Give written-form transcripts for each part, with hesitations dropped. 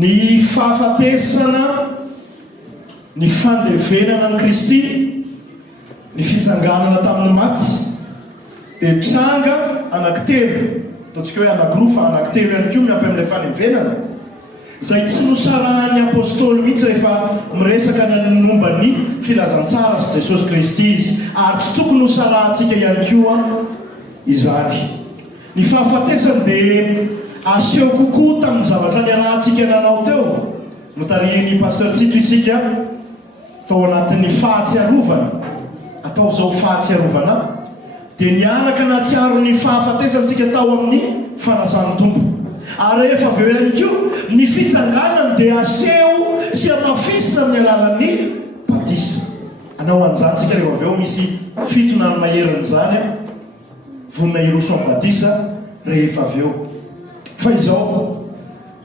ny fahafatesana ny fandevenana ny Kristy ny fitsanganana tamin'ny maty dia tranga anankitelo ataontsika hoe anankiroa fa anankitelo ihany koa miampy amin'ilay fanevenana izay tsy nosarahan'ny apôstôly mihitsy rehefa miresaka ny momba ny filazantsara sy Jesosy Kristy izy ary tsy tokony hosarahantsika ihany koa izany. Ny fahafatesana dia aseho kokoa tamin'ny zavatra niarahantsika nanao teo no tarihiny pasteur Tsito isika tao anatin'ny fahatsiarovana atao zao fahatsiarovana dia niaraka natsiaro ny fahafatesantsika tao amin'ny fanasan'ny tompo ary rehefa avy eo ihany koa ny fitsanganana dia aseho sy amafisina amin'ny alalan'ny batisa. Anao an'izany tsika rehefa avy eo misy fitonany maherin'izany vonina iroso amin'ny batisa rehefa avy eo. Fa izao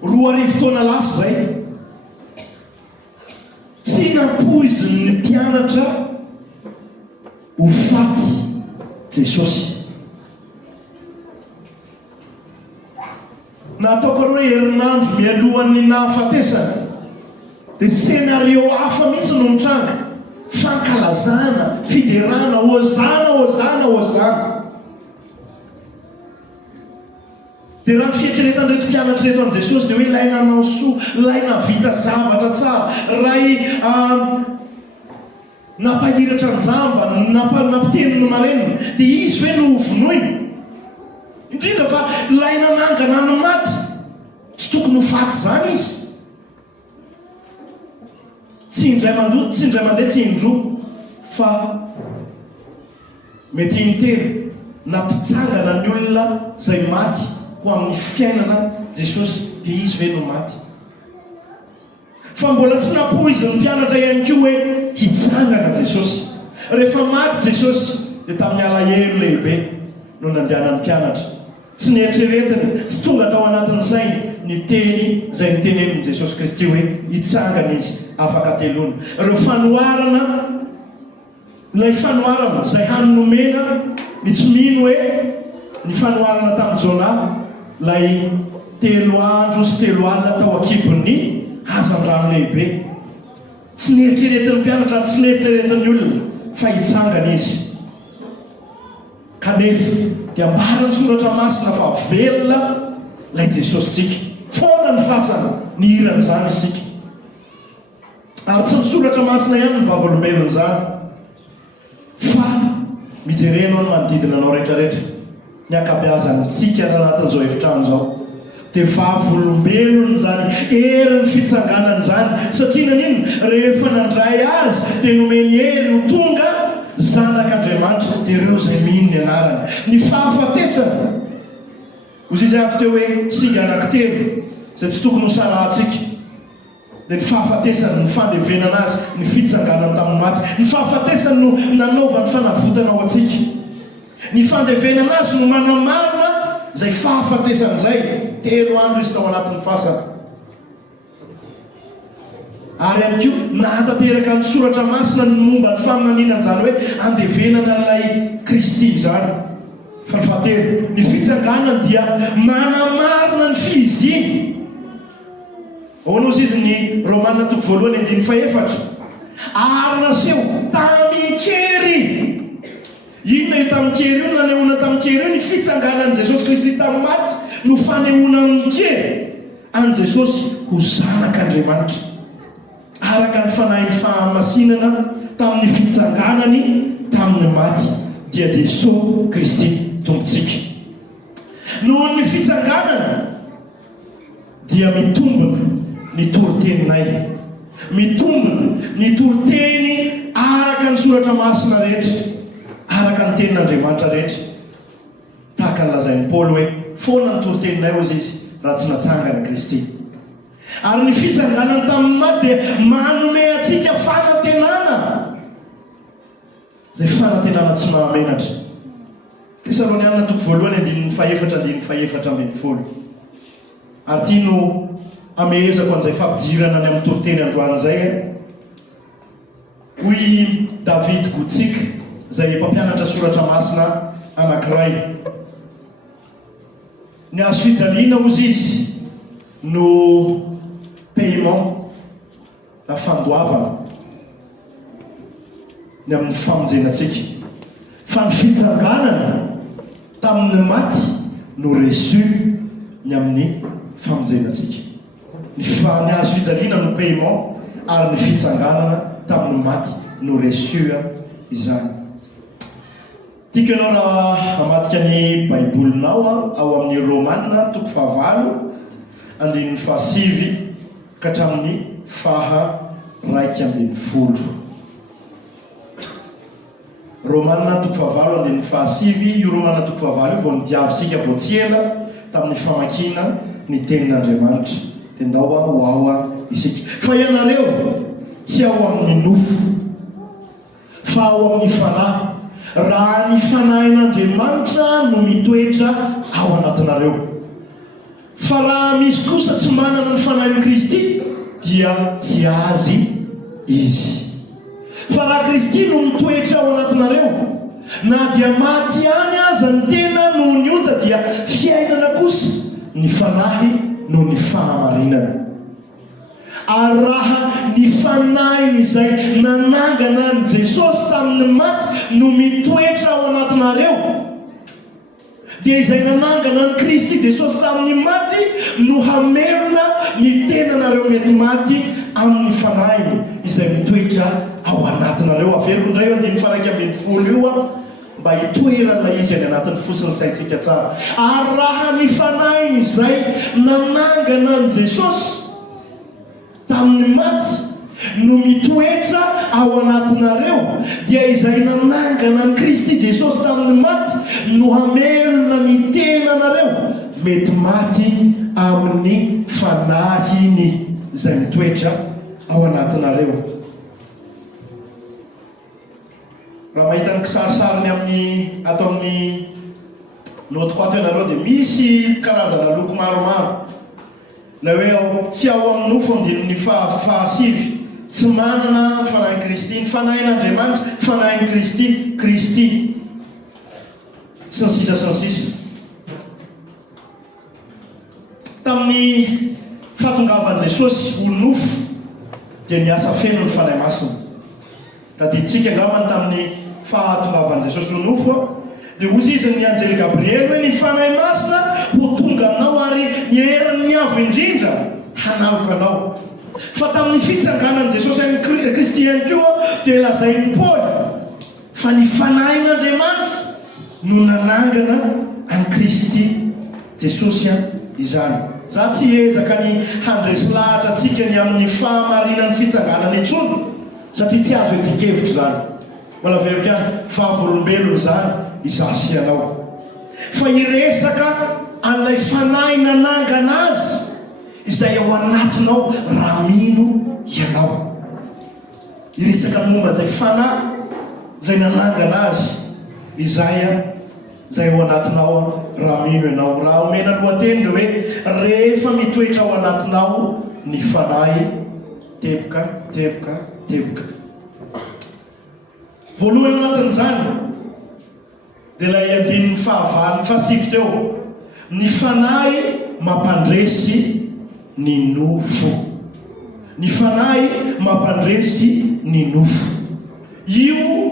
2 taona lasa zay tsy nampoiziny ny mpianatra ho faty Jesosy. Nataoko aloha hoe herinandro mialohan'ny nahafatesana dia senario hafa mihitsy no mitranga fankalazana fiderana hozana dia raha fieritreretany reto mpianatra reto an' Jesosy dia hoe ilay nanao soa, ilay navita zavatra tsara, ray napahiratra ny jamba, nampiteny ny marenina dia izy hoe no hovonoiny indrindra fa ilay nanangana ny maty tsy tokony ho faty zany izy. Tsy indray mandeha tsy indroa fa mety intelo nampitsangana ny olona izay maty ho amin'ny fiainana Jesosy dia izy ve no maty. Fa mbola tsy nampoiziny mpianatra ihany koa hoe hitsangana Jesosy. Rehefa maty Jesosy dia tamin'ny alahelo lehibe no nandehanan'ny mpianatra. Tsy nieritreretiny, tsy tonga tao anatin'ny sainy ny teny izay niteneniny Jesosy Kristy hoe hitsangana izy afaka telona. Ireo fanoharana, ilay fanoharana izay hanonomena ny tsy mino hoe ny fanoharana tamin'ny Jona ilay 3 andro sy 3 alina tao akibon'ny hazan-drano lehibe. Tsy nieritreretin'ny mpianatra, tsy nieritreretin'ny olona fa hitsangana izy. Kanefa dia ambarany soratra masina fa velona ilay Jesosy tsika. Foana ny fasana ny hiran'izany isika. Ary tsy misoratra masina ihany ny vavolombelona izany fa mijerenao ny manodidina anao rehetrarehetra. Ny akabeazantsika anatin'izao efitrano izao dia vavolombelona zany herin'ny fitsanganana izany satria nanino rehefa nandray azy dia nomeny hery ho tonga zanak'Andriamanitra dia ireo izay mino ny anarany. Ny fahafatesana ozy izy ako teo hoe singa anankitelo izay tsy tokony ho sarahantsika dia ny fahafatesana ny fandevenana azy ny fitsanganana tamin'ny maty. Ny fahafatesana no nanaovany fanavotana ao antsika. Ny fandevenana azy no manamarina izay fahafatesana izay 3 andro izy tao anatin'ny fasana. Ary ihany koa nahatanteraka ny soratra masina ny momba ny faminaniana an'izany hoe andevenana ilay Kristy izany. Fa ny fahatelo, ny fitsanganana dia manamarina ny fihiziny. Ahoana ozy izy ny Romanina 2:4 ary naseho tamin-kery. Inona io tamin-kery io? Nanehoana tamin-kery io ny fitsanganan'i Jesosy Kristy tamin'ny maty no fanehoana amin'ny kery an' Jesosy ho zanak'Andriamanitra araka ny fanahin'ny fahamasinana tamin'ny fitsanganany tamin'ny maty dia Jesosy Kristy tompontsika. Noho ny fitsanganana dia mitombona ny toroteninay, mitombona ny toroteny araka ny soratra masina rehetra, araka ny tenin'Andriamanitra rehetra. Tahaka ny lazain'i Paoly hoe foana ny toroteninay ozy izy raha tsy natsangana Kristy. Ary ny fitsanganana tamin'ny maty dia manome atsika fanantenana, izay fanantenana tsy mahamenatra. Tesalonianina 2:1-4 ary tia no amehezako an'izay fampijirana any amin'ny toroteny androany izay. Hoy David Gotsika izay mpampianatra soratra masina anankiray, ny azo fijaliana ozy izy no paiement na fandoavana ny amin'ny famonjenantsika fa ny fitsanganana tamin'ny maty no reçu ny amin'ny famonjenantsika ny azo fijaliana no paiement ary ny fitsanganana tamin'ny maty no reçu izany. Tiako ianao raha hamatika ny baibolinao ao amin'ny Romanina 9:9 ka hatramin'ny 2:1. Romanina 9:9 io Romanina 9 vao nidiavisika vao tsy ela tamin'ny famakina ny tenin'Andriamanitra dia ndao ho ao isika. Fa ianareo tsy ao amin'ny nofo fa ao amin'ny fanahy. Raha ny fanahin'Andriamanitra no mitoetra ao anatinareo. Fa raha misy kosa tsy manana ny fanahin'i Kristy dia tsy azy izy. Fa raha Kristy no mitoetra ao anatinareo, na dia maty any aza ny tena no ny ota dia fiainana kosa ny fanahy no ny fahamarinana. Ary raha ny fanahiny izay nanangana ny Jesosy tamin'ny maty no mitoetra ao anatinareo, dia izay nanangana ny Kristy Jesosy tamin'ny maty no hamerona ny tenanareo mety maty amin'ny fanahiny izay mitoetra ao anatinareo. Averiko indray eo 1:20 io mba hitoerana izy any anatin'ny fosiny saintsika tsara. Ary raha ny fanahiny izay nanangana ny Jesosy tamin'ny maty no mitoetra ao anatinareo, dia izay nanangana ny Kristy Jesosy tamin'ny maty no hamelona ny tenanareo mety maty amin'ny fanahiny izay mitoetra ao anatinareo. Raha mahita ny kisarisariny amin'ny ato amin'ny note 4 ianareo dia misy karazana loko maromaro. La hoe tsy ao amin'ny nofo ny fahasivy tsy manana fanahin'i Kristy, ny fanahin'Andriamanitra, fanahin'i Kristy sy ny sisa. Tamin'ny fahatongavan'i Jesosy ho nofo dia niasa feno ny fanahy masina. Tadiditsika angambany tamin'ny fahatongavan'i Jesosy ho nofo dia hozy izy ny anjely Gabriel hoe ny fanahy masina ho tonga aminao ary ny eran'ny avo indrindra hanaloka anao. Fa tamin'ny fitsanganan'i Jesosy any Kristy ihany koa dia lazain'ny Paoly fa ny fanahin'Andriamanitra no nanangana any Kristy Jesosy izany. Za tsy ezaka ny handresy lahatra antsika ny amin'ny fahamarinan'ny fitsanganana intsony satria tsy azo etikevitra zany. Mbola verika any vavolombelona zany izasy ianao. Fa iresaka an'ilay fanahy nanangana azy izay ao anatinao ramino ianao. Iresaka ny momba izay fanahy izay nanangana azy izay ao anatinao ramino ianao. Raha omena lohateny dia hoe rehefa mitoetra ao anatinao ny fanahy teboka. Voalohany ao anatin'izany dia ilay andininy fahasivy teo, ny fanahy mampandresy ny nofo. Ny fanahy mampandresy ny nofo. Io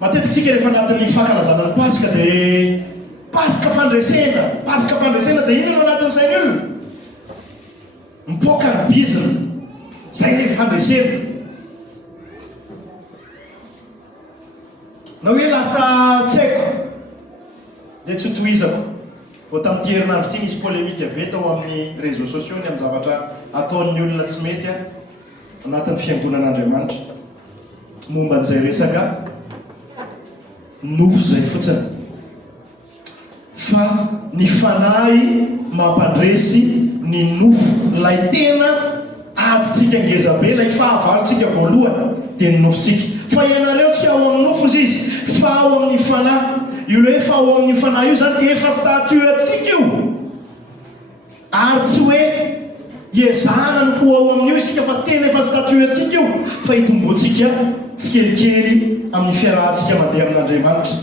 matetika sika rehefa anatin'ny fankalazana ny Pasika dia Pasika fandresena dia ino no anatin'izay olona mipoaka ny bizina zay ilay fandresena. Na hoe lasa tsy haiko dia tsy hotohizako vao tamin'ity herinandro ity nisy polémika veta ao amin'ny réseaux sociaux ny amin'ny zavatra ataon'ny olona tsy mety anatin'ny fiangonan'Andriamanitra momba an'izay resaka nofo zay fotsiny. Fa ny fanahy mampandresy ny nofo, lay tena aditsika ngezabe, lay fahavalontsika voalohany dia ny nofotsika. Fa ianareo tsy ao amin'ny nofo izy fa ao amin'ny fanahy. Io hoe fa ao amin'ny fanahy io zany efa statut atsika io, ary tsy hoe iezana ny ho ao amin'io isika fa tena efa statut atsika io fa hitomboantsika tsikelikely amin'ny fiarahantsika mandeha amin'Andriamanitra.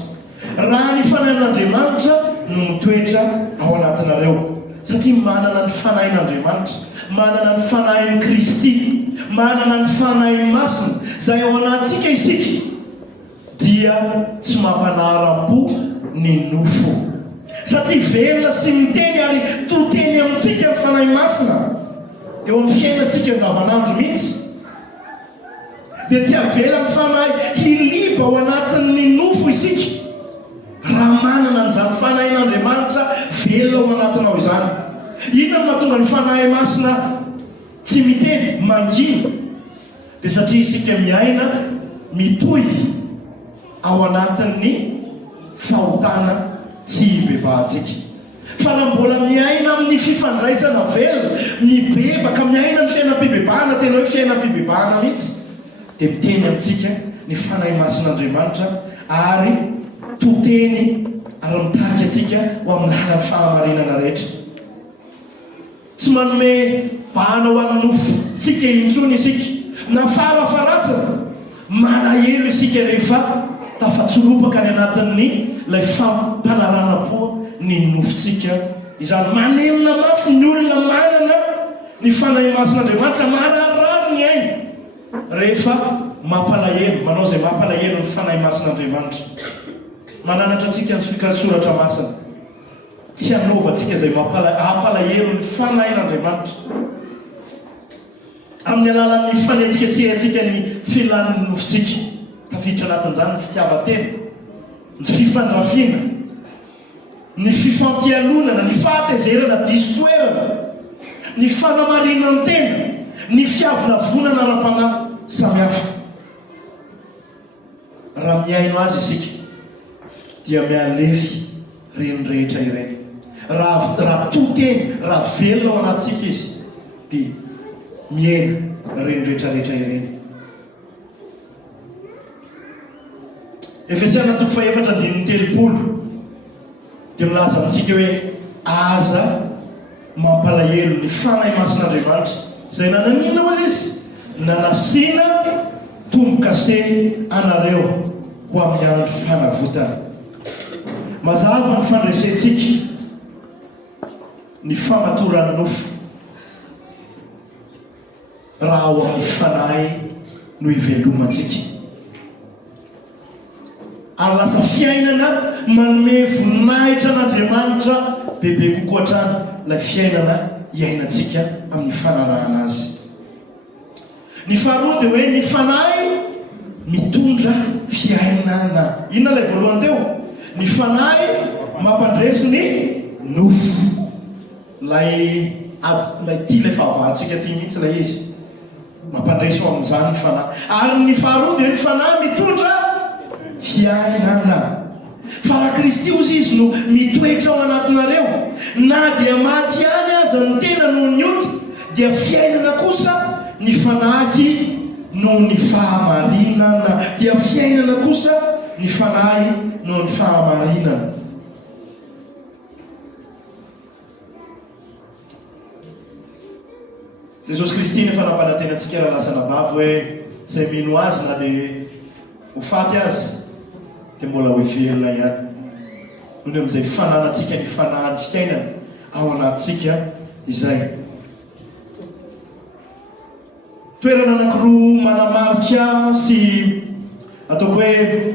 Raha ny fanahin'Andriamanitra no mitoetra ao anatinareo satria manana ny fanahin'Andriamanitra, manana ny fanahin'ny Kristy, manana ny fanahy masina izay ao anatsika isika dia tsy mampanara-po ny nofo satria velona sy miteny ary toteny amintsika ny fanahy masina eo amin'ny fiainantsika andavanandro mihitsy dia tsy avela ny fanahy hiliba ao anatin'ny nofo isika raha manana an'izany fanahin'Andriamanitra velona ao anatinao izany. Inona no mahatonga ny fanahy masina tsy miteny mangina dia satria isika miaina mitohy ao anatin'ny fahotana tsy bebahantsika. Fa raha mbola miaina amin'ny fifandraisana velona, mibebaka miaina ny fiainam-pibebahana, tena hoe fiainam-pibebahana mihitsy, dia miteny amintsika ny fanahy masin'Andriamanitra ary toteny ary mitariky antsika ho amin'ny lalan'ny fahamarinana rehetra. Tsy manome bahana ho an'ny nofo-tsika intsony isika na farafaratsina, malahelo isika rehefa tafatsolopaka ny anatin'ny ilay fampanarana-po ny nofontsika izany. Manenona mafy ny olona manana ny fanahy masin'Andriamanitra, mararary ny ainy rehefa mampalahelo, manao izay mampalahelo ny fanahy masin'Andriamanitra. Mananatra antsika ny soratra masina, tsy hanaovantsika izay hampalahelo ny fanahin'Andriamanitra amin'ny alalan'ny fanetsiketsehantsika ny filan'ny nofontsika. Tafiditra anatin'izany ny fitiavan-tena, ny fifandrafiana, ny fifampialonana, ny fahatezerana diso-toerana, ny fanamarinana-tena, ny fiavonavonana ara-panahy samihafa. Raha miaino azy isika dia mialefy reny rehetra ireny. Raha toteny, raha velona ao anatsika izy dia miaina reny rehetrarehetra ireny. Efesiana 4:7 dia milaza amintsika hoe aza mampalahelo ny fanahy masin'Andriamanitra izay nananina hozy izy, nanasiana tombo-kase anareo ho amin'ny andro fanavotana. Mazava ny fandraisentsika ny famatoran'ny nofo raha ao amin'ny fanahy no ivelomantsika, ary lasa fiainana manome voninahitra an'Andriamanitra bebe kokoa hatrany ilay fiainana iainantsika amin'ny fanarahana azy. Ny faharoa dia hoe ny fanahy mitondra fiainana. Inona ilay voalohany teo? Ny fanahy mampandresy ny nofo. Ilay tia ilay fahavalontsika tia mihitsy ilay izy mampandresy ao amin'izany ny fanahy. Ary ny faharoa dia ny fanahy mitondra fiainana. Fa raha Kristy ozy izy no mitoetra ao anatinareo, na dia maty any aza ny tena noho ny ody, dia fiainana kosa ny fanahy noho ny fahamarinana, dia fiainana kosa ny fanahy noho ny fahamarinana. Jesosy Kristy nefa nampanatenantsika raha lasa nabavy hoe izay mino azy na dia ho faty azy dia mbola ho velona ihany. Noho ny amin'izay fananantsika ny fanahin'ny fiainana ao anatsika izay. Toerana anankiroa manamarika sy ataoko hoe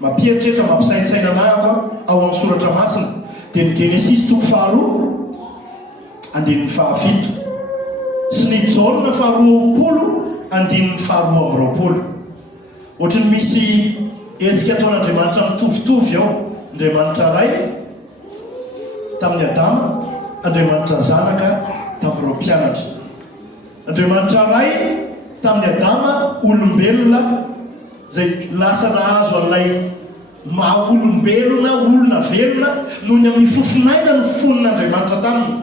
mampieritreritra mampisaintsaina anahako ao amin'ny soratra masina dia ny Genesis 2:7 sy ny Jaona 2:2. Ohatrany misy hetsika ataon'Andriamanitra mitovitovy ao. Andriamanitra ray tamin'ny Adama, Andriamanitra zanaka tamin'ireo mpianatra. Andriamanitra ray tamin'ny Adama, olombelona izay lasa nahazo an'ilay maha-olombelona, olona velona noho ny amin'ny fofinaina no fofonin'Andriamanitra taminy.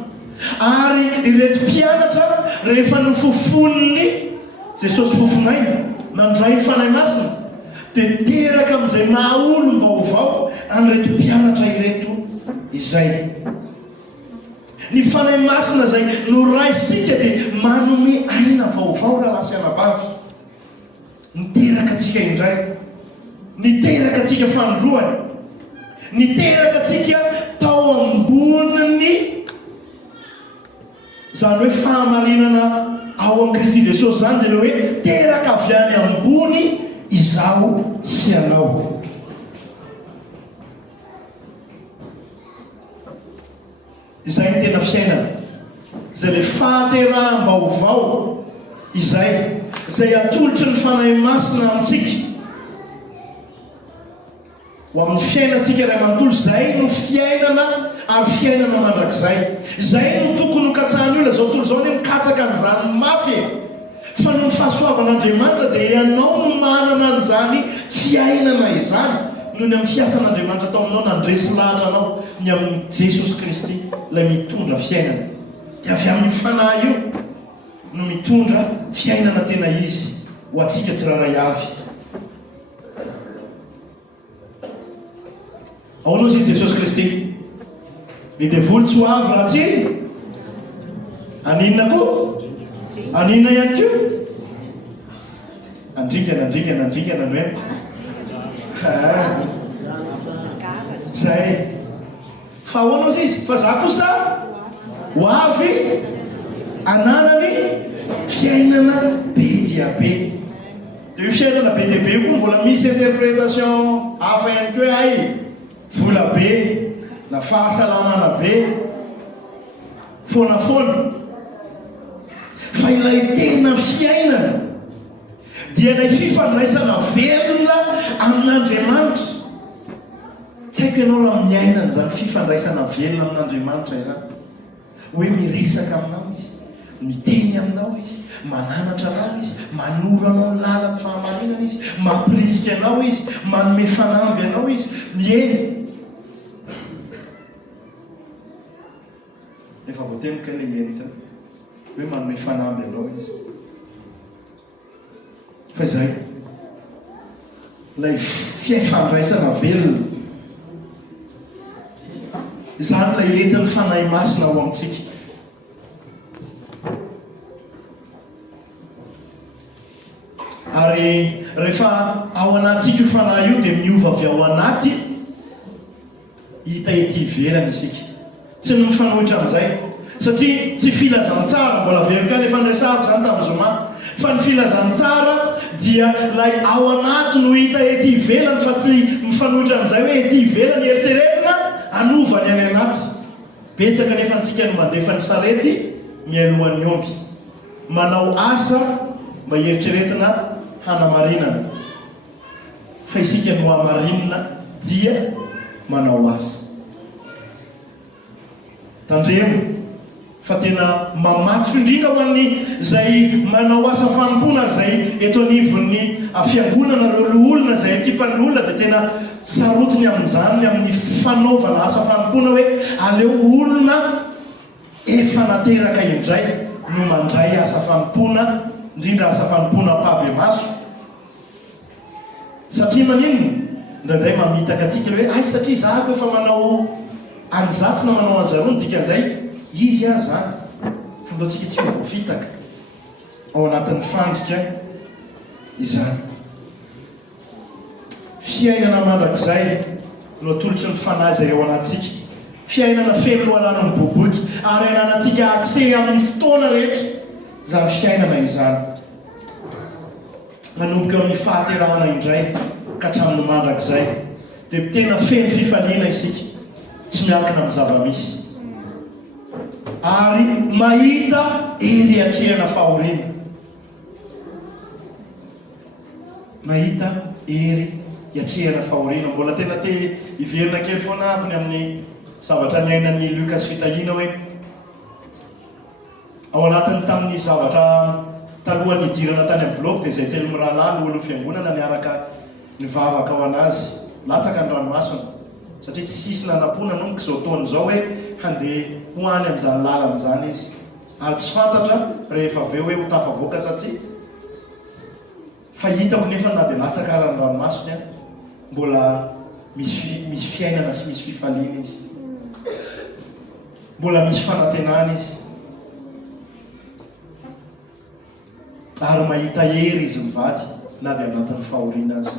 Ary ireto mpianatra rehefa nofofony Jesosy fofinaina nandray ny fanahy masina dia teraka amin'izay maha-olom-baovao anireto mpianatra ireto izay. Ny fanahy masina izay no raisika dia manome aina vaovao raha lasa anabavy. Niteraka antsika indray, niteraka antsika fandroany, niteraka antsika tao amboniny Zany hoe fahamarinana ao amin'ny Kristy Jesosy zany dia hoe teraka avy any ambony izaho sy anao. Izay ny tena fiainana, izay le fahateraham-baovao izay atolotry ny fanahy masina amintsika ho amin'ny fiainantsika iray manontolo. Zay no fiainana ary fiainana mandrakizay. Zay no tokony ho katsahany olona zao tontolo zao ny mikatsaka an'izany mafy. Fa no ny fahasoavan'Andriamanitra dia ianao no manana an'izany fiainana izany noho ny amin'ny fiasan'Andriamanitra atao aminao nandresy lahatra anao ny amin'ny Jesosy Kristy ilay mitondra fiainana. Dia avy amin'ny fanahy io no mitondra fiainana tena izy ho atsika tsiraray avy. Ao aloha izy Jesosy Kristy midevolo tsy ho avy raha tsy aninona koa, aninona ihany koa andringana no zay fa ahoana izy fa za kosa ho avy ananany fiainana be dia be. Dia io fiainana be dia be koa mbola misy interprétation hafa ihany koa ay vola be na fahasalamana be foana fa ilay tena fiainana dia ilay fifandraisana velona amin'Andriamanitra. Tsy haiko ianao raha miainana zany fifandraisana velona amin'Andriamanitra izany, hoe miresaka aminao izy, miteny aminao izy, mananatra anao izy, manoro anao ny lalany fahamarinana izy, mampirisika anao izy, manome fanamby anao izy, mieny. Efa voatemika ilay eny tany hoe manome fanamby anao izy. Fa izay ilay fifandraisana velona izany ilay entin'ny fanahy masina ao amintsika. Ary rehefa ao anatsika io fanahy io dia miova avy ao anaty hita ety ivelany isika. Tsy no mifanohitra amin'izay satria tsy filazantsara mbola verika ny fandraisahako zany tamin'ny zoma, fa ny filazantsara dia lay ao anaty no hita ety ivelany fa tsy mifanohitra amin'izay hoe ety ivelany eritreretina anovany any anaty. Betsaka nefa antsika no mandefa ny sarety mialohan'ny omby, manao asa mba eritreretina hanamarinana, fa isika no hamarinana dia manao asa. Tandremo fa tena mamatso indrindra ho an'ny zay manao asa fanompona ary zay eto anivon'ny fiangonana reo olona zay ekipan'ny olona dia tena sarotiny amin'izany ny amin'ny fanaovana asa fanompona hoe aleo olona efa nateraka indray no mandray asa fanompona, indrindra asa fanompona pabe maso. Satria maninona indraindray mamitaka atsika hoe ay satria zahako efa manao an'izatsy na manao anjarony dikan'izay izy azy zany fa mbotsika tsy voafitaka ao anatin'ny fandrika izany. Fiainana mandrakizay no atolotry ny fanahy izay ao anatsika, fiainana feno lohalan'ny boboky ary ananatsika akse amin'ny fotoana rehetra zany fiainana izany, manomboka amin'ny fahaterahana indray ka hatramin'ny mandrakizay. Dia tena feno fifaliana isika, tsy miankina amin'ny zava-misy ary mahita ery atrehana fahoriana, mahita ery iatrehana fahoriana. Mbola tena te iverina kely foana abiny amin'ny zavatra niainan'ny Lukas fitahiana hoe ao anatiny tamin'ny zavatra taloha nidirana tany amin'ny bloc dia izay telo mirahalahy olo fiangonana niaraka nivavaka ao anazy latsaka ny ranomasina satria tsy sisy nanam-pona nomboka izao taona izao hoe handeha ho any amin'izany lala amin'izany izy, ary tsy fantatra rehefa avy eo hoe ho tafavoaka satria fa hitako nefa na dia latsaka ara ny ranomasina mbola misy fiainana sy misy fifaliana izy, mbola misy fanantenana izy ary mahita ery izy mivady na dia anatin'ny fahoriana azy.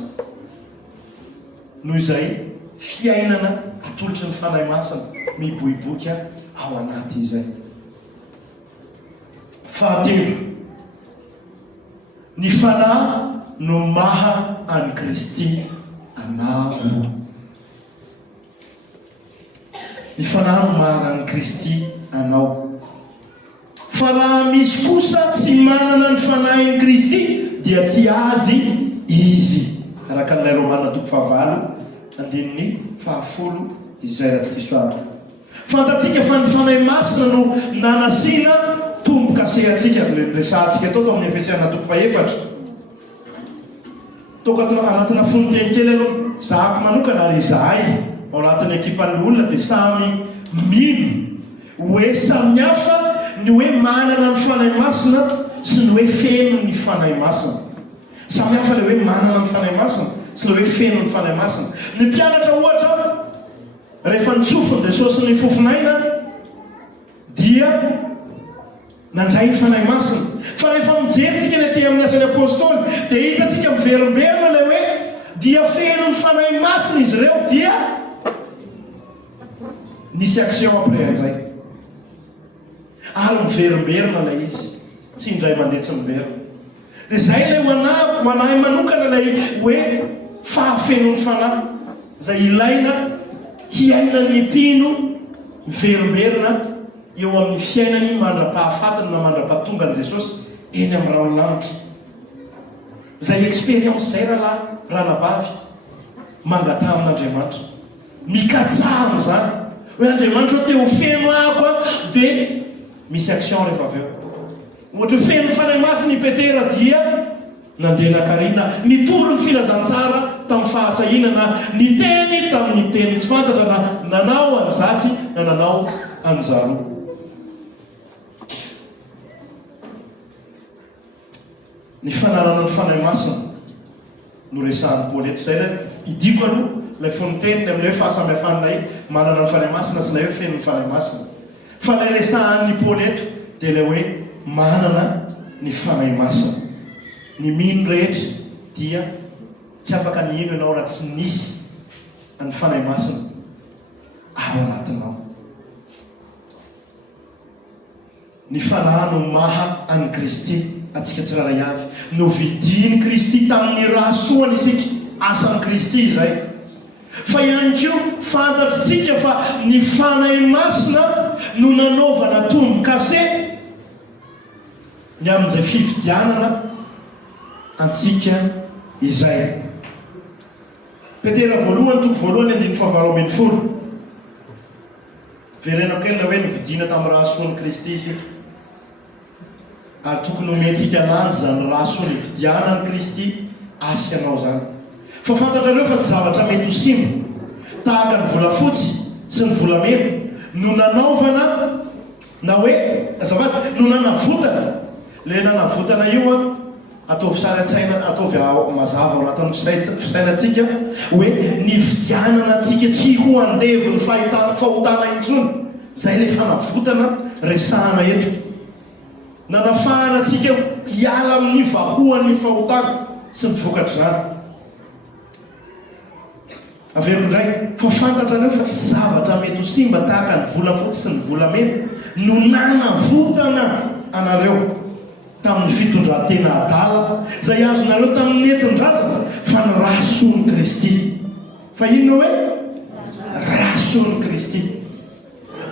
Noho izay fiainana atolotry ny fanahy masina miboiboka ao anaty izay. Fahatelo, ny fanahy no maha any Kristy anao. Ny fanahy no maha any Kristy anao. Fa raha misy kosa tsy manana ny fanahin'i Kristy dia tsy azy izy. Araka n'ilay Romana 9:10 izay raha tsy diso azy. Fantatsika fa ny fanahy masina no nanasiana tombo-kase atsika, resantsika tao amin'ny Efesiana 4. Toka anatina fonoteny kely aloha, zahako manokana ary izahay ao anatin'ny ekipan'ny olona dia samy mino hoe samy hafa ny hoe manana ny fanahy masina sy ny hoe feno ny fanahy masina. Samy hafa le hoe manana ny fanahy masina sy le hoe feno ny fanahy masina. Ny mpianatra ohatra rehefa nitsofon Jesosy ny fofinaina dia nandray ny fanahy masina. Fa rehefa mijeritsika ny aty amin'ny asan'ny apôstôly dia hitatsika miverimberina le hoe dia feno ny fanahy masina izy ireo, dia nisy action après an'izay. Ary miverimberina ilay izy, tsy indray mandeha tsy miverina. Dia izay ilay ho anahy manokana ilay hoe fahafeno ny fanahy izay ilaina hiaina ny mpino miverimberina eo amin'ny fiainany mandra-pahafatany na mandra-pahatonga an' Jesosy eny amin'ny ranolanitra. Izay expérience izay ranabavy mangatamin'Andriamanitra. Mikatsarina zany hoe Andriamanitra teo feno ahako dia misy action rehefa avy eo. Ohatra feno fanahy masina i Petera dia nandeha nankariana, nitory ny filazantsara tamin'ny fahasahinana, niteny tamin'ny teny tsy fantatra na nanao an'izatsy na nanao an'izaro. Ny fananana ny fanahy masina no resahan'ny Paoly eto. Izay ilay idiko aloha ilay fonoteny amin'ilay hoe fahasamihafanay manana ny fanahy masina sy ilay hoe feno ny fanahy masina. Fa ilay resahan'ny Paoly eto dia ilay hoe manana ny fanahy masina. Ny mino rehetra dia tsy afaka ny ino ianao raha tsy nisy ny fanahy masina ao anatinao. Ny fanahy no maha any Kristy atsika tsiraray avy. No vidiny Kristy tamin'ny rahasoany isika, asan'i Kristy izay. Fa ihany koa fantatsika fa ny fanahy masina no nanaovana tombo-kase ny amin'izay fividianana antsika izay. Petera voalohany 2:9. Verenako kely hoe novidiana tamin'ny rahasoan'i Kristy isika. Ary tokony omentsika lanjy zany rahasoa ny vidianan'i Kristy asikanao zany. Fa fantatrareo fa tsy zavatra mety ho simba tahaka ny volafotsy sy ny volamena no nanaovana na hoe azafady no nanavotana. Le nanavotana io ataovy sary an-tsaina, ataovy mazava ao anatin'ny fisainantsika hoe ny vidianana antsika tsy ho andevy ny fahotana intsony. Izay le fanavotana resahana eto. Nanafahana antsika hiala amin'ny vahoan'ny fahotana sy ny vokatra zany. Averiko indray fa fantatrareo fa tsy zavatra mety ho simba tahaka ny volafotsy sy ny volamena no nanavotana anareo tamin'ny fitondran-tena adala izay azonareo tamin'ny netin-drazana fa ny rahasoan'i Kristy. Fa inona hoe rahasoan'i Kristy?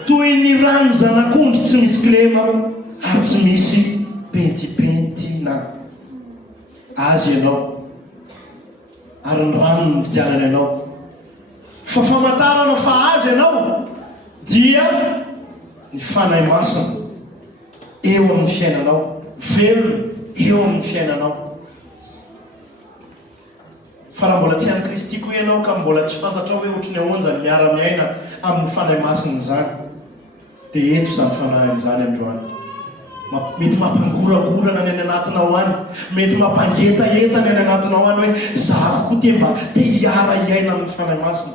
Toy ny rano zanak'ondry tsy misy kilema ary tsy misy pentipentina azy ianao ary ny rano ny vidianana ianao. Fa famantarana fa azy ianao dia ny fanahy masina eo amin'ny fiainanao, velona eo amin'ny fiainanao. Fa raha mbola tsy any Kristy koa ianao ka mbola tsy fantatra hoe ohatrany ahoana zany miara-miaina amin'ny fanahy masina zany dia eto zany fanahy zany androany. Mety mampangoragorana ny any anatinao any, mety mampangetaeta ny any anatinao any hoe zahako koa mba te hiara hiaina amin'ny fanahy masina.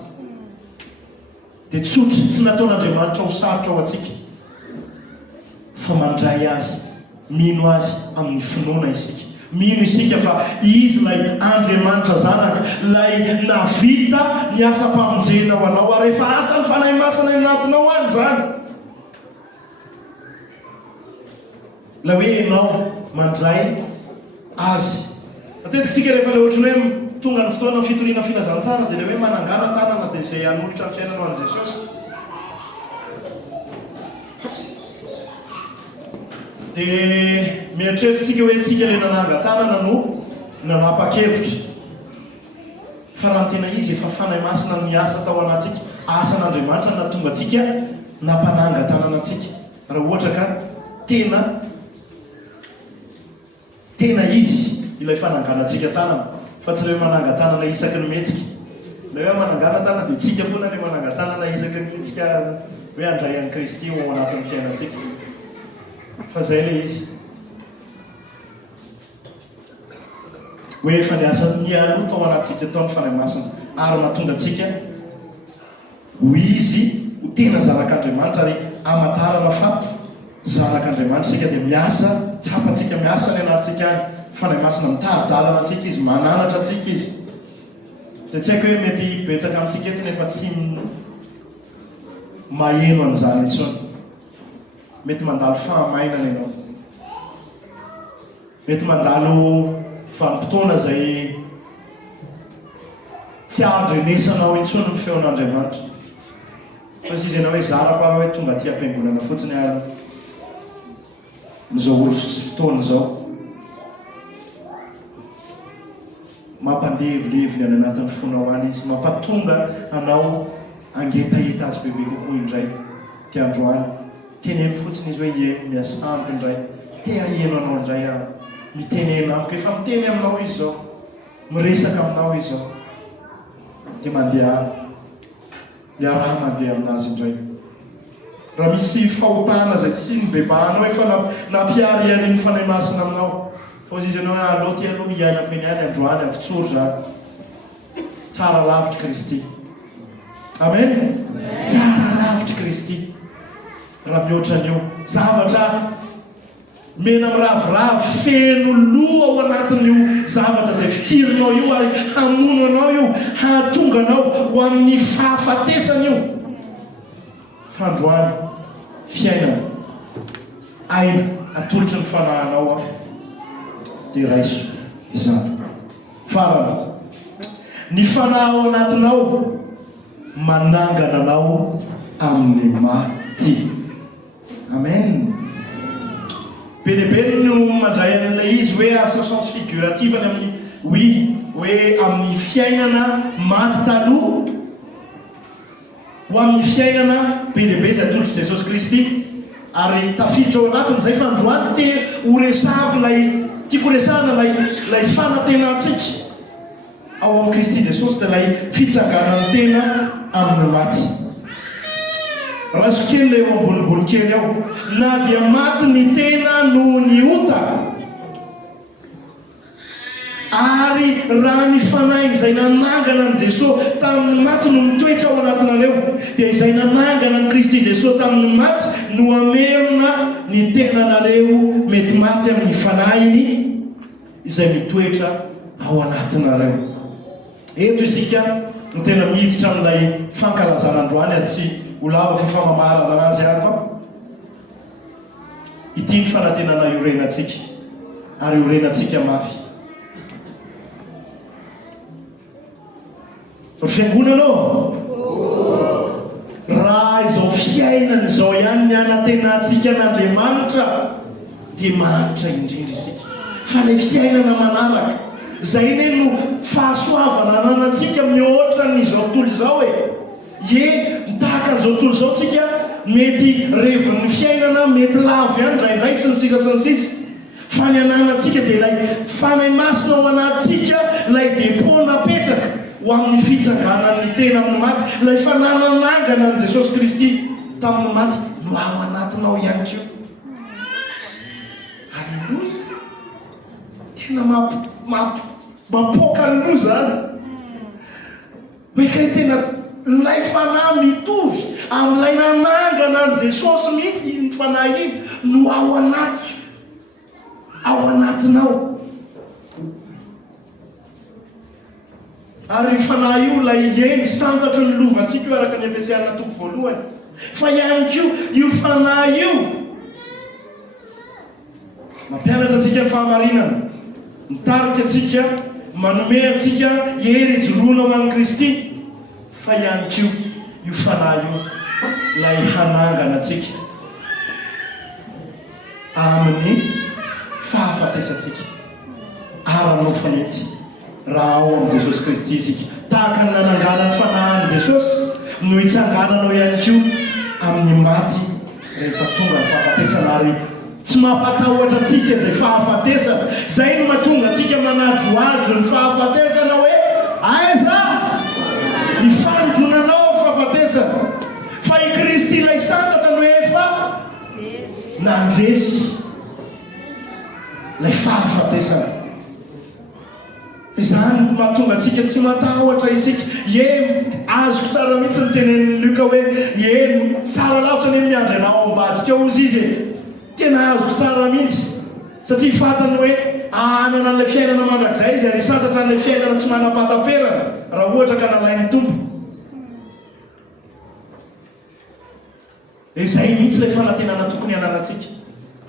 Dia tsotra tsy nataon'Andriamanitra ho sarotra ao atsika fa mandray azy, mino azy amin'ny finoana isika. Mino isika fa izy lay Andriamanitra zanaka, lay navita ny asa-pamonjena ho anao ary efa asa ny fanahy masina ny anatinao any zany. la hoe ianao mandray azy. Matetika sika rehefa le ohatrany hoe tonga ny fotoana fitoriana filazantsara dia le hoe manangana tanana dia izay hanolotra ny fiainana ho an' Jesosy. Dia mieritreritsika hoe tsika le nananga tanana no nanapa-kevitra. Fa raha tena izy efa fanahy masina miasa tao anatsika, asan'Andriamanitra na tonga atsika nampananga tanana atsika. Raha ohatra ka tena izy ilay fananganantsika tanana, fa tsy ilay mananga tanana isaky ny mihetsika. Ilay hoe manangana tanana dia tsika foana ilay mananga tanana isaky ny mihetsika hoe handray an'i Kristy ao anatin'ny fiainantsika. Fa izay ilay izy. Hoe efa niasa aloha tao anatsika tao ny fanahy masina ary mahatonga atsika ho izy ho tena zanak'Andriamanitra ary amatarana fa zanak'Andriamanitra sika dia miasa, tsapantsika miasa ny anatsika any. Fanahy masina mitary-dalana atsika izy, mananatra atsika izy. Dia tsy haiko hoe mety betsaka amintsika eto nefa tsy maheno an'izany intsony. Mety mandalo fahamainana ianao, mety mandalo vanim-potoana izay tsy andrenesanao intsony ny feon'Andriamanitra. Fa izy ianao hoe zarako ary hoe tonga aty am-piangonana fotsiny ary n'izao olo fotoana izao. Mampandevulevy any anatin'ny fonao any izy, mampatonga anao angetaheta azy bebe kokoa indray ty androany. Teneno fotsiny izy hoe ie miasa ampy indray, te aheno anao indray mitenena amiko, efa miteny aminao izy zao, miresaka aminao izy zao, dia mandeha miaraha mandeha aminazy indray. Raha misy fahotana izay tsy mibebahanao efa nampiary any ny fanahy masina aminao, fa izy ianao aloha ty aloha hiainako eny any androany avy tsoro zany. Tsara lavitra Kristy. Amen. Tsara lavitra Kristy. Raha mihoatra an'io zavatra mena miravoravo feno loha ao anatin'io zavatra izay fikirinao io ary hamono anao io, hahatonga anao ho amin'ny fahafatesana io. Fandroany fiainana aina atolotry ny fanahinao dia raiso izany. Farana ny fanahy ao anatinao manangana anao amin'ny maty. Amen. Be dia be no mandray an'ilay izy hoe associance figurative any amin'ny hoe amin'ny fiainana maty taloha ho amin'ny fiainana be dia be izay atolotry Jesosy Kristy ary tafiditra ao anatiny izay fandroany te ho resahako tiako resahana lay fanantenantsika ao amin'ny Kristy Jesosy dia lay fitsanganan'ny tena amin'ny maty. Raso kely lay eo ambonimbony kely ao, na dia maty ny tena no ny ota. Ary raha ny fanahy izay nanangana an' Jesosy tamin'ny maty no mitoetra ao anatinareo, dia izay nanangana an' Kristy Jesosy tamin'ny maty no amerina ny tenanareo mety maty amin'ny fanahiny izay mitoetra ao anatinareo. Eto isika no tena miditra amin'ilay fankalazan'androany ary tsy ho lava fifamamarana anazy any fa ity ny fanantenana iorenantsika ary iorenantsika mafy. Fiangonana raha izao fiainana izao ihany ny anantenantsika an'Andriamanitra dia mahantra indrindra isika. Fa ilay fiainana manaraka izay ne no fahasoavana ananantsika mihoatra n'izao tontolo izao mitahaka an'izao tontolo izao tsika mety revin'ny fiainana mety lavo ihany ndraindray sy ny sisa sy ny sisa. Fa ny ananantsika dia ilay fanahy masina ao anatsika ilay depo napetraka ho amin'ny fitsanganan'ny tena amin'ny maty, ilay fanananangana an' Jesosy Kristy tamin'ny maty no ao anatinao ihany keo. Alleluia. Tena mampoaka ny loha zany hoe kay tena ilay fanahy mitovy amin'ilay nanangana an' Jesosy mihitsy ny fanahy iny no ao anatinao. Ary io fanahy io lay eny santatry ny lovantsika io araka ny Efesiana 2:1. Fa ihany koa io fanahy io mampianatra antsika ny fahamarinana, mitarika atsika, manome atsika hery joroana ho an'i Kristy, fa ihany koa io fanahy io lay hanangana atsika amin'ny fahafatesantsika ara-nofa mihitsy raha ao amin'i Jesosy Kristy isika, tahaka ny nanangana ny fanahin'i Jesosy no hitsangananao ihany koa amin'ny maty rehefa tonga ny fahafatesana, ary tsy mampatahotra atsika izay fahafatesana. Zay no mahatonga atsika manadroadro ny fahafatesana hoe aiza ifandronanao fahafatesana, fa i Kristy ilay santatra no efa nandresy lay fahafatesana. Izany mahatonga atsika tsy matahotra isika. Azoko tsara mihitsy ny tenen'ny Luka hoe tsara lavitra ny miandry anao ambadika ozy izy, tena azoko tsara mihitsy, satria fatany hoe anana an'ilay fiainana mandrakizay izy, ary santatra n'ilay fiainana tsy manam-pataperana raha ohatra ka nalain'ny tompo. Izay mihitsy ilay fanantenana tokony ananatsika,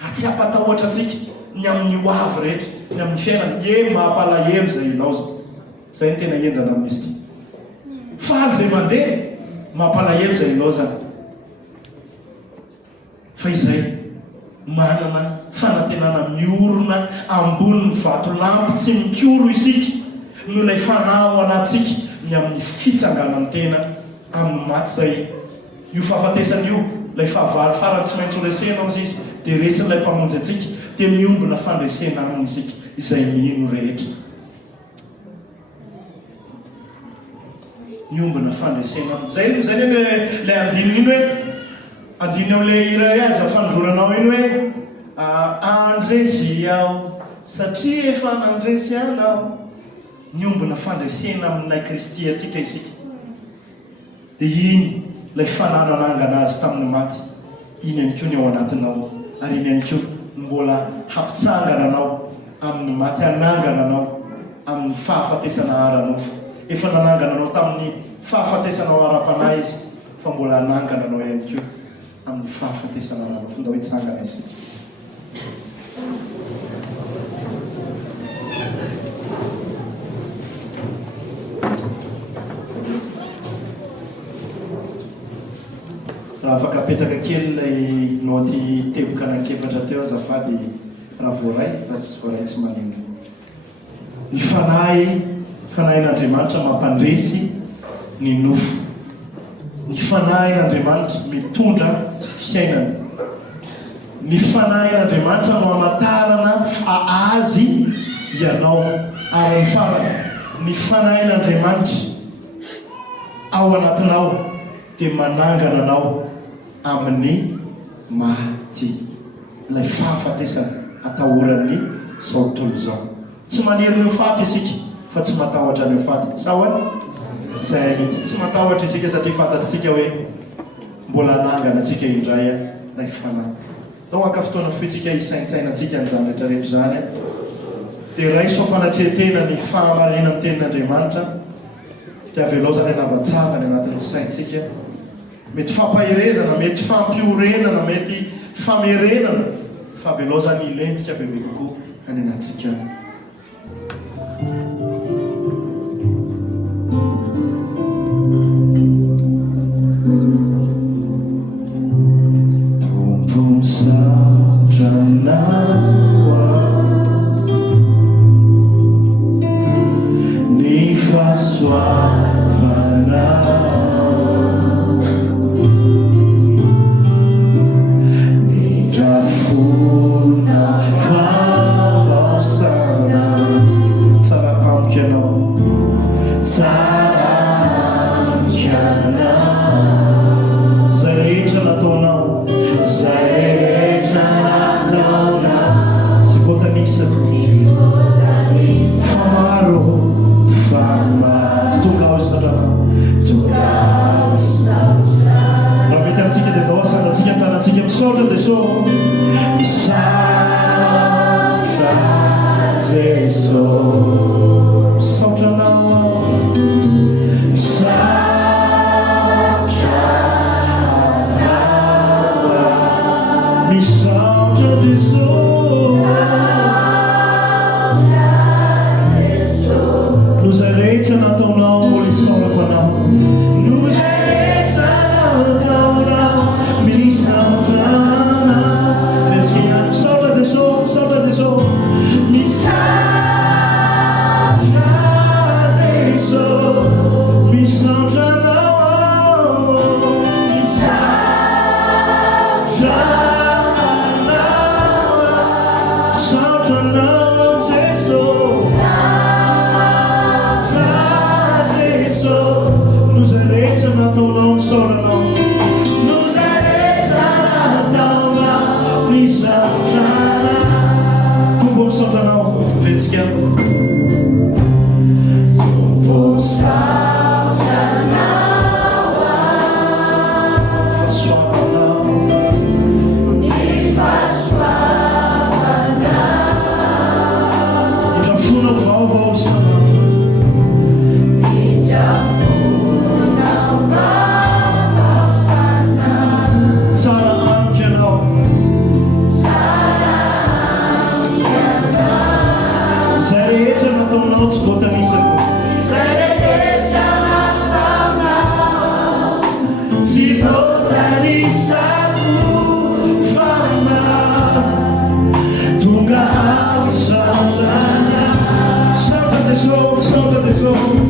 ary tsy hampatahotra atsika ny amin'ny hoavy rehetra, ny amin'ny fiainana. Mampalahelo zay ilaoza, zay ny tena enjana amin'izy ity. Faly zay mandeha, mampalahelo zay ilaoza, fa izay manana fanantenana miorona ambonin'ny vato lampy, tsy mikoro isika no ilay fanahy ao anatsika ny amin'ny fitsanganan'ny tena amin'ny maty zay. Io fahafatesana io, ilay fahavalo farany tsy maintsy ho resena ao izy, dia resin'ilay mpamonjy atsika, dia miombona fandresena aminy isika izay mino rehetra. Miombona fandresena aminy. Zay ilay andininy iny hoe, andiny amin'ilay iray aza fandronanao iny hoe andresy aho satria efa nandresy anao. Miombona fandresena amin'ilay Kristy atsika isika. Dia iny ilay fanananangana azy tamin'ny maty, iny ihany koa ny ao anatinao, ary iny ihany koa mbola hampitsangana anao amin'ny maty, hanangana anao amin'ny fahafatesana ara-nofo. Efa nanangana anao tamin'ny fahafatesana ara-panahy izy, fa mbola hanangana anao ihany koa amin'ny fahafatesana ara-nofo. Ndao hitsangana isika. Raha afaka apetaka kely ilay noty teboka anankefatra teo azafady, raha voaray, raha tsy voaray tsy maningana. Ny fanahin'Andriamanitra mampandresy ny nofo. Ny fanahin'Andriamanitra mitondra fiainana. Ny fanahin'Andriamanitra no amatarana fa azy ianao, ary ny fanahin'Andriamanitra ao anatinao dia manangana anao amin'ny maty. Ilay fahafatesana atahoran'ny zao tontolo izao. Tsy manery ny faty isika, fa tsy matahotra ny faty. Sahoana? Izay mihitsy tsy matahotra isika, satria fantatsika hoe mbola hanangana atsika indray ilay fanahy. Dao aka fotoana foitsika hisaintsainantsika n'izany rehetrarehetra zany. Dia raiso ampanatretena ny fahamarinan'ny tenin'Andriamanitra, dia avelao zany hanavantsangany anatin'ny saintsika. Mety fampahirezana, mety fampiorenana, mety famerenana, fa avelao zany ilentsika bebe kokoa any anatsika. Misaotra Jesús. dia itrafona vaovao sanandro tsara amiko ianao zay rehetra nataonao tsy voatanisako tsy voatanisako fana tonga amisatrana saotra Jesosy saotra Jesosy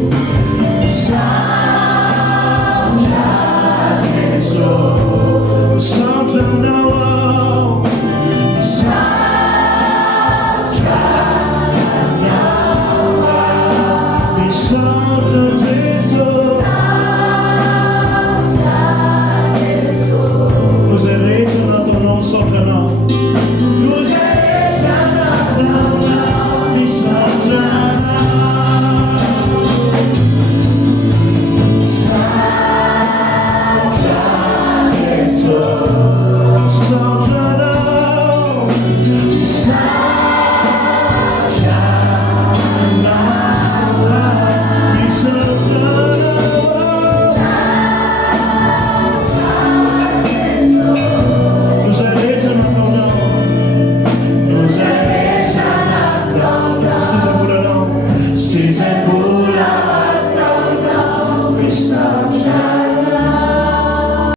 saotra Jesosy saotra anao saotra anao saotra Jesosy no zay rehetra nataonao misaotra anao